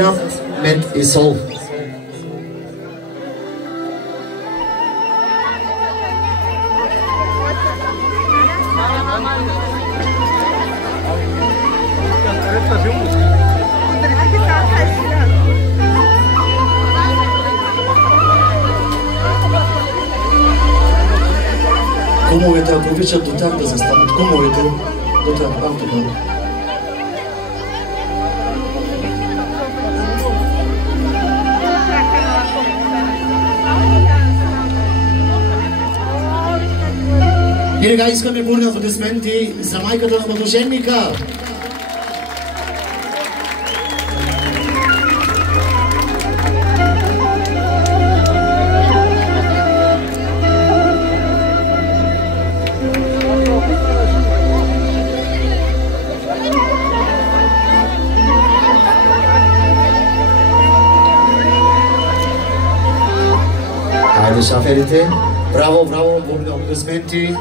хляб, мед и сол. Кумовете, ако обичат до тях да застанат, кумовете до тях, тук. И сега искаме бурни аплодисменти за майката на младоженника. Хайде, шаферите. Браво, браво, бурни аплодисменти.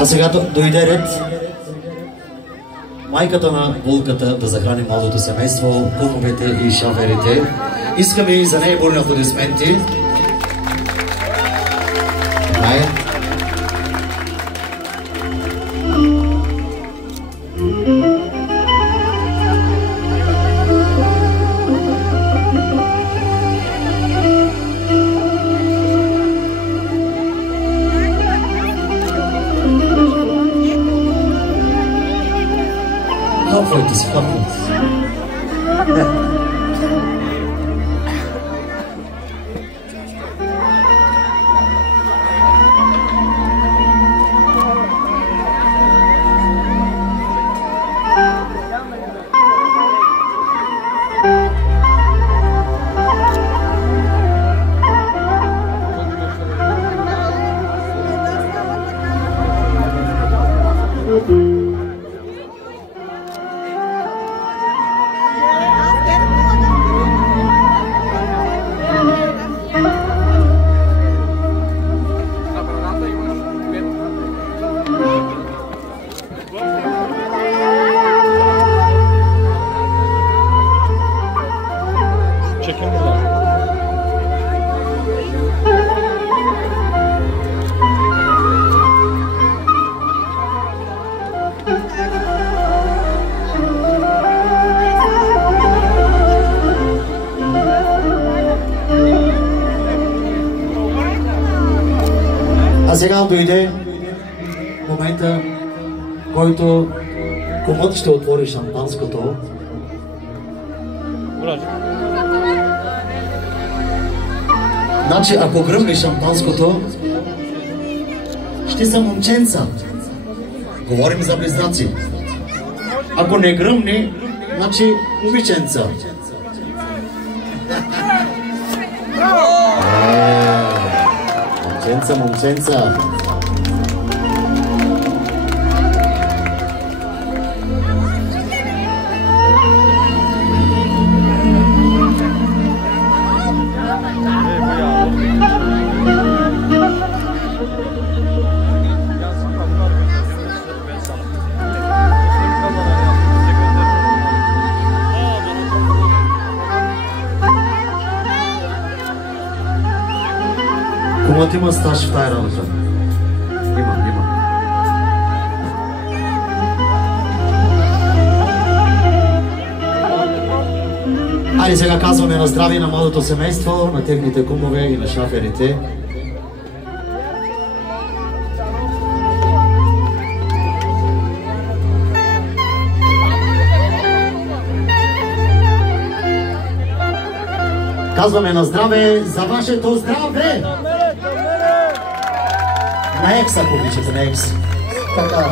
А сега дойде ред майката на булката да захрани младото семейство, кумовете и шаферите. Искаме и за нея бурни аплодисменти. Хапвайте си, хапвайте си. А сега дойде момента, който кумът ще отвори шампанското. Значи, ако гръмне шампанското, ще са момченца. Говорим за близнаци. Ако не гръмне, значи момиченца. Момченца, момченца. Кумът има стаж в тая работа. Има. Айде сега казваме на здраве на младото семейство, на техните кумове и на шаферите. Казваме на здраве за вашето здраве! На екс, ако обичате, на екс. Така.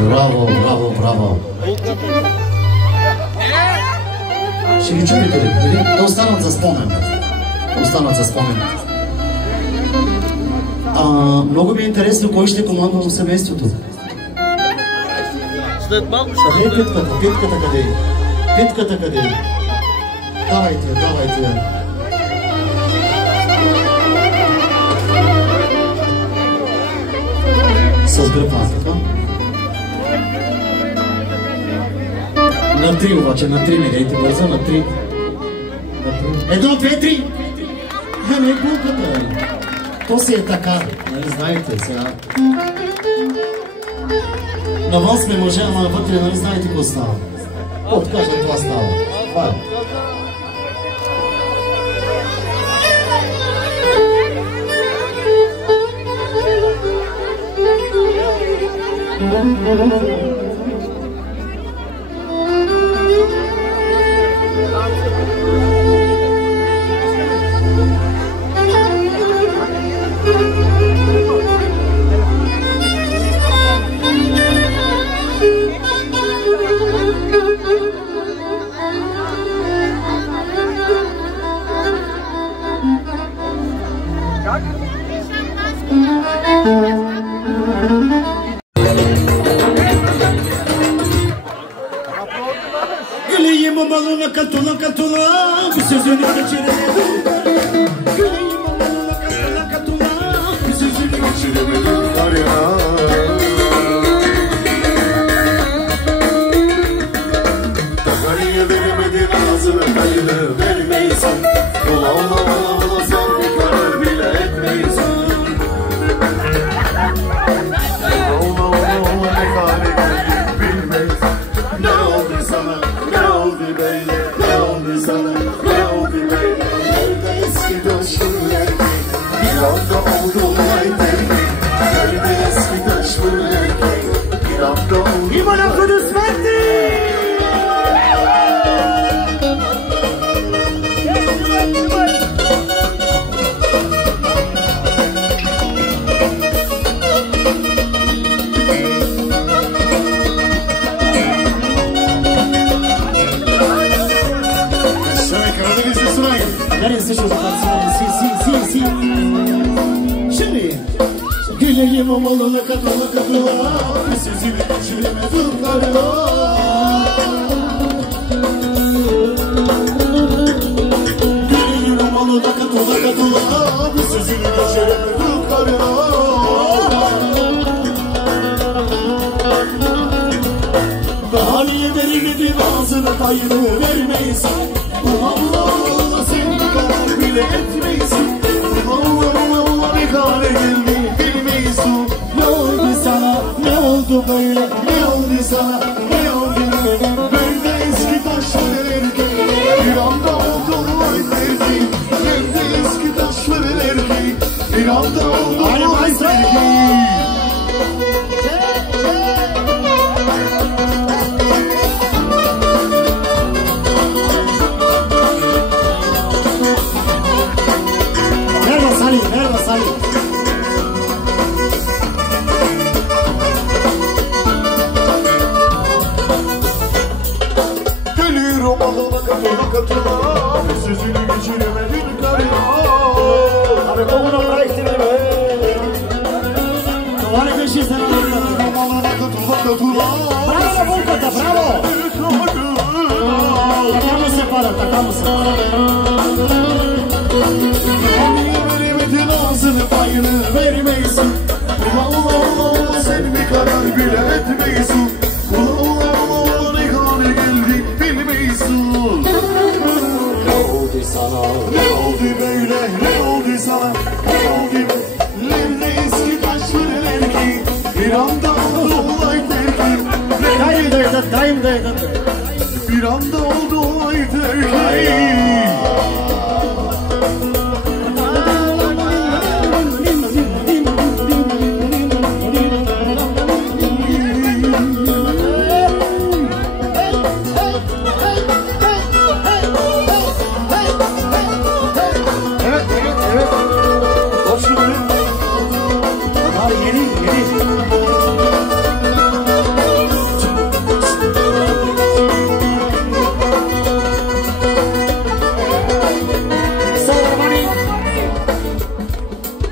Браво, браво, браво. Ще ги чупите ли? Да останат за спомен. Да останат за спомен. Много ми е интересно кой ще командва в семейството. след малко ще... Питката къде е? Питката къде е? Давайте. С гръбна, така? На 3 обаче, на 3 не дейте бърза, на 3. 1, 2, 3! Не е булката. То си е така, нали знаете сега. Навън сме мъже, ама навътре нали знаете какво става. От кажа това става. Това е.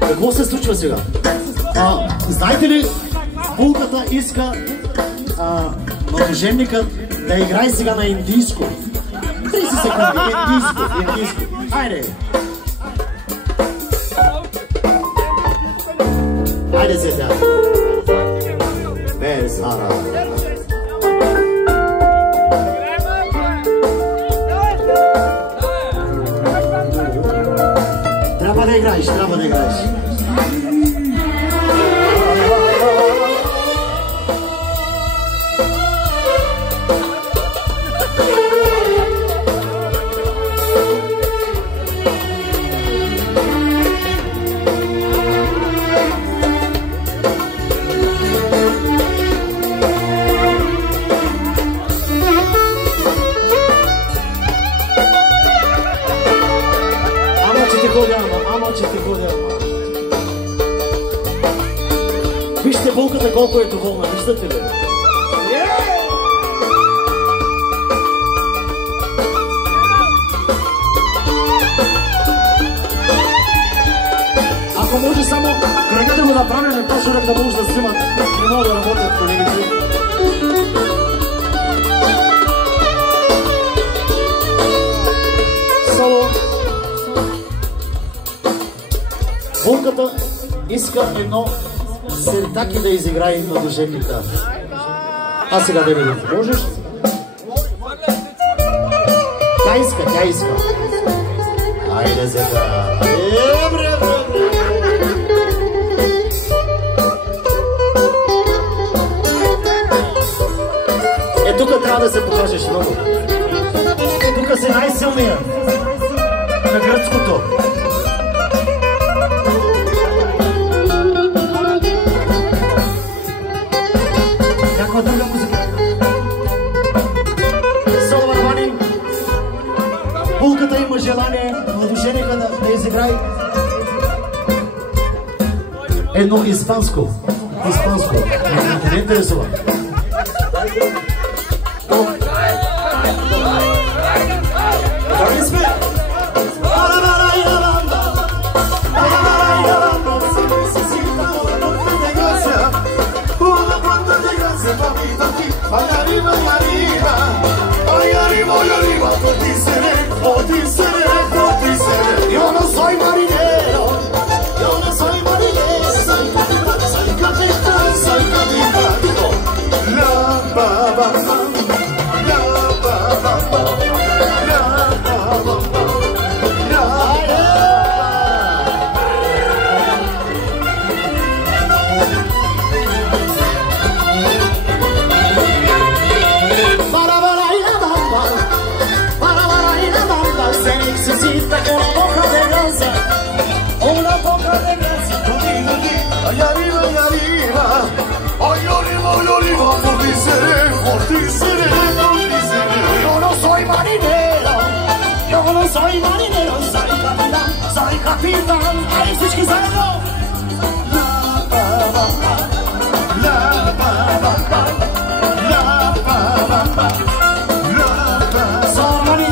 Какво се случва сега? Знаете ли, булката иска младоженникът да играе сега на индийско. 30 секунди, индийско. Хайде! Хайде сега! Без ара! Трябва да играеш. Вижте булката колко е доволна, виждате ли? Ако може само кръга да го направим, не точно да може да снимат, не мога да работят колегите. Соло. Булката иска едно сертаки да изиграе младоженника. А сега да видим, можеш? Тя иска. Айде сега. Тук трябва да се покажеш много. Тук си най-силния на гръцкото. Някаква друга музика. Соло Варвани. Булката има желание младоженика да изиграе едно испанско. Не интересува. Yo no soy marinero, soy capitán, la ba ba ba, la ba ba ba, la ba ba ba, la se necesita una boca de gracia, allá arriba, ay arriba, por ti seré, yo no soy marinero, soy capitán, ay, всички заедно, la ba ba ba, la ba ba ba, la ba ba ba, la ba ba ba.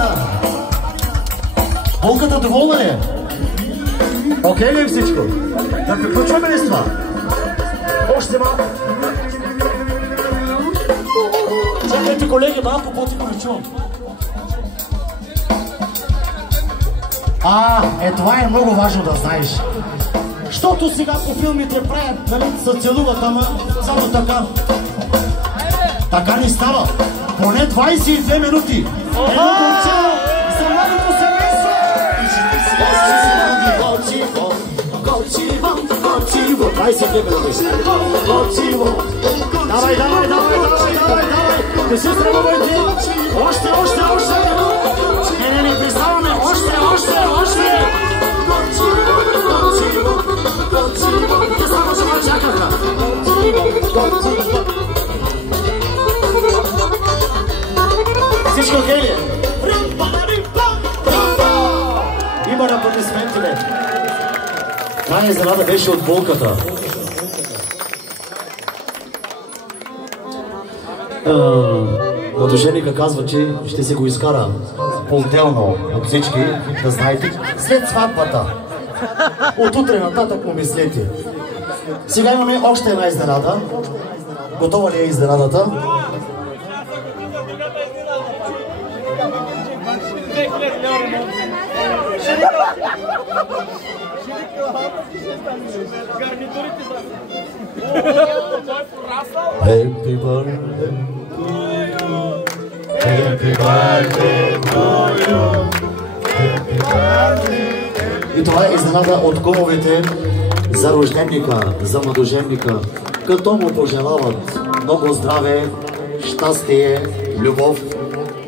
Булката доволна ли е? Окей ли е всичко? Да приключваме ли с това? Още малко. Чакайте, колеги, малко по-тихо не чувам. Това е много важно да знаеш. Щото сега по филмите правят, нали, се целуват, ама само така. Така не става. Поне 22 минути. Едно концерт за младото семейство. Горчиво, 22 минути. Горчиво. Давай. Не се срамувайте. Още. Не приставаме. Още. Те само ще ме чакаха. Всичко окей ли? Има аплодисменти, бе. Тази изненада беше от булката. Младоженика казва, че ще се го изкара по-отделно от всички, да знаете, след сватбата. От утре нататък помислете. Сега имаме още една изненада. Готова ли е изненадата? Happy birthday to you. Happy birthday to you. Happy birthday. И това е изненада от кумовете за рожденника, за младоженника, като му пожелават много здраве, щастие, любов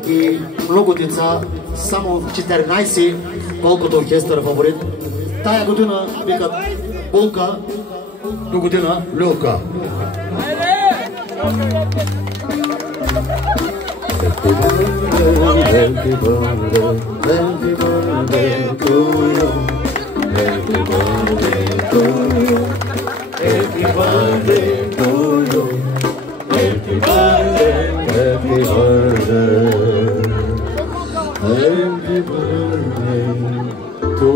и много деца, само 14, колкото оркестър фаворит. Тая година викат Булка, до година Люлка. Happy birthday, happy birthday to you. Happy birthday to you. Happy birthday to you. Happy birthday, happy birthday. Happy birthday to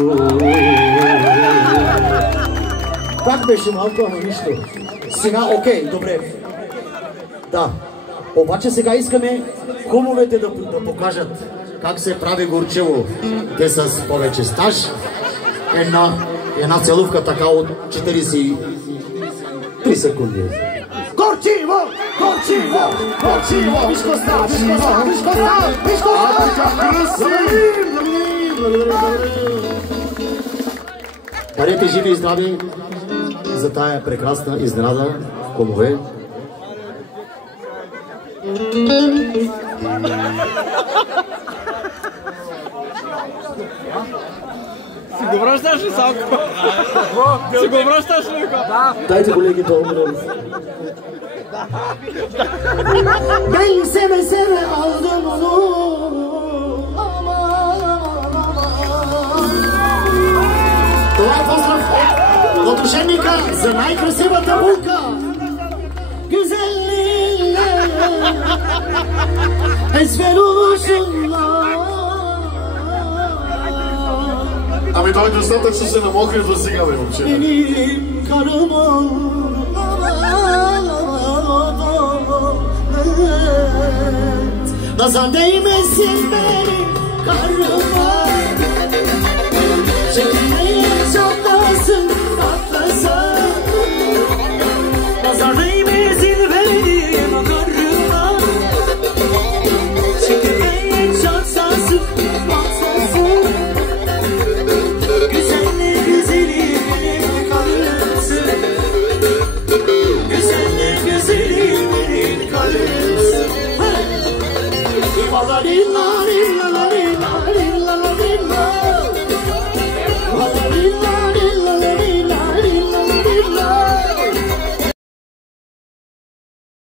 you. Пак беше малко, ама нищо. Сега, окей, добре. Да. Обаче сега искаме кумовете да покажат как се прави горчиво. Те с повече стаж. Една целувка така от 43 секунди. Горчиво! Горчиво! Горчиво! Виж ко става! Виж ко става! Виж ко става! Виж ко става! Бъдете живи и здрави за тая прекрасна изненада, кумове. Си го връщаш ли, Салко? Си го връщаш ли? Дайте колеги долу. Дай себе алдым ону. Това е поздрав от рожденика за най-красивата булка. Güzelliğine ezber oluşunlar. Ами той достатъчно се намокри до сега, бе, момче. Benim karım ol. Nazar değmesin benim karıma. Çekilmeye çatlasın, patlasın. Nazar değmesin benim karıma. Çekilmeye çatlasın, patlasın. Güzeller güzeli benim karımsın. Güzeller güzeli benim karımsın. Vallahi